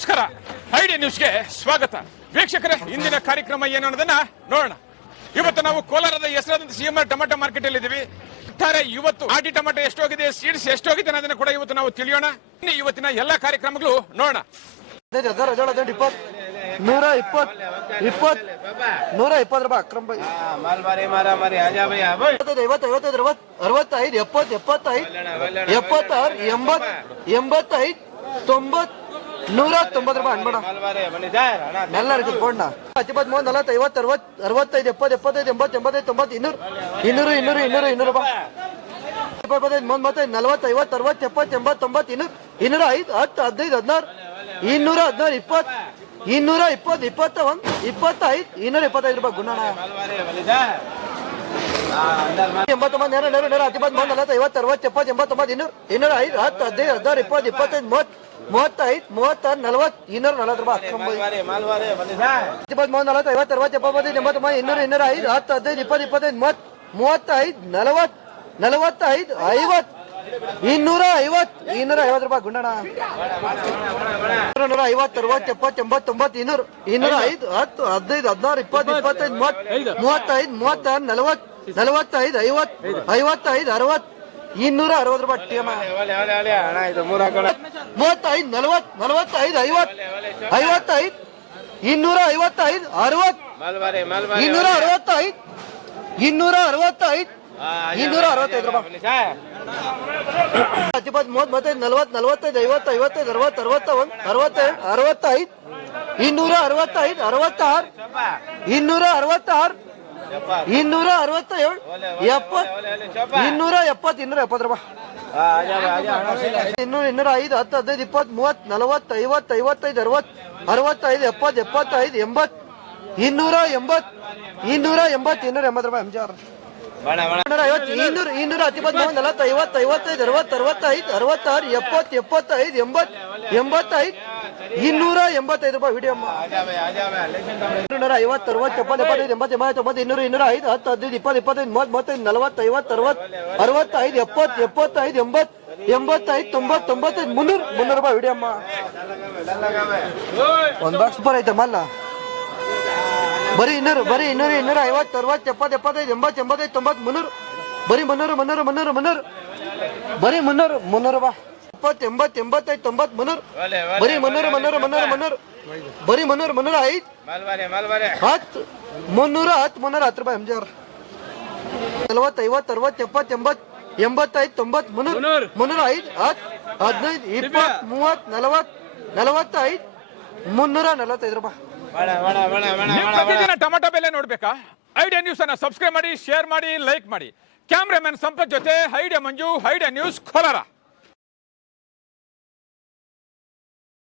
ನಮಸ್ಕಾರ. ಐಡಿ ನ್ಯೂಸ್ಗೆ ಸ್ವಾಗತ. ವೀಕ್ಷಕರೇ, ಇಂದಿನ ಕಾರ್ಯಕ್ರಮ ಏನು ಅನ್ನೋದನ್ನ ನೋಡೋಣ. ಇವತ್ತು ನಾವು ಕೋಲಾರದ ಹೆಸರಾದಂತ ಸಿಎಂಆರ್ ಟೊಮೆಟೊ ಮಾರ್ಕೆಟ್ ಅಲ್ಲಿ ಇದ್ದೀವಿ. ಒಟ್ಟಾರೆ ಇವತ್ತು ಆಟಿ ಟೊಮೆಟೊ ಎಷ್ಟೋಗಿದೆ, ಸೀಡ್ಸ್ ಎಷ್ಟೋಗಿದೆ ಅನ್ನೋದನ್ನ ಕೂಡ ಇವತ್ತು ನಾವು ತಿಳಿಯೋಣ. ಇವತ್ತಿನ ಎಲ್ಲಾ ಕಾರ್ಯಕ್ರಮಗಳು ನೋಡೋಣ. 120 ರೂಪಾಯಿ ಅಕ್ರಮ್ ಬೈ 55 65 65 70 75 86 80 85 90 190 ರೂಪಾಯಿ ಅನ್ಬೇಡ ಎಲ್ಲ ಇರ್ತದೆ ಬೋಣ್ಣ 10 40 50 60 65 70 75 80 85 90 100 200 ರೂಪಾಯಿ 40 50 60 70 80 90 205 10 15 16 200 20 220 21 25 ರೂಪಾಯಿ ಗುಣಣ 89 100 110 40 50 60 70 80 90 205 10 15 16 25 35 36 40 240 ರೂಪಾಯಿ ಅಕ್ರಮ್ ಬೈ 40 40 50 60 70 80 200 205 10 15 20 25 35 40 45 50 250 ರೂಪಾಯಿ ಗುಂಡಣ 150 60 70 80 90 205 10 15 16 20 25 35 36 40 45 50 55 60 260 ರೂಪಾಯಿ ಟಿಎಂ 35 40 45 50 55 255 60 265 265 265 ರೂಪಾಯಿ 10 30 40 45 50 55 60 61 62 65 265 66 266 267 70 270 270 ರೂಪಾಯಿ 205 10 15 20 30 40 50 55 60 65 70 75 80 280 280 ರೂಪಾಯಿ ಎಂಜಾರ್ 250 210 40 50 55 60 65 66 70 75 80 85 ರೂಪಾಯಿ ವಿಡಿಯೋ 250 60 70 75 80 90 205 10 15 20 25 30 35 40 50 60 65 70 75 80 85 90 300 ರೂಪಾಯಿ ವಿಡಿಯೋ ಒಂದು ಬಾಕ್ಸ್ ಸೂಪರ್ ಐತಮ್ಮ ಅಲ್ಲ ಬರೀ 200 ಬರೀ 200 250 60 70 75 80 85 90 300 ಬರೀ 300 ರೂಪಾಯಿ 70 85 90 ಬರೀ 300 ಬರೀ 305 10 310 ರೂಪಾಯಿ ಎಂಜಾರ್ 40 50 60 70 80 85 90 305 10 15 20 30 40 45 345 ರೂಪಾಯಿ. ಪ್ರತಿದಿನ ಟೊಮೆಟೊ ಬೆಲೆ ನೋಡ್ಬೇಕಾ? ಐಡಿಯಾ ನ್ಯೂಸ್ ಅನ್ನ ಸಬ್ಸ್ಕ್ರೈಬ್ ಮಾಡಿ, ಶೇರ್ ಮಾಡಿ, ಲೈಕ್ ಮಾಡಿ. ಕ್ಯಾಮ್ರಾಮನ್ ಸಂಪತ್ ಜೊತೆ ಐಡಿಯಾ ಮಂಜು, ಐಡಿಯಾ ನ್ಯೂಸ್ ಕೋಲಾರ.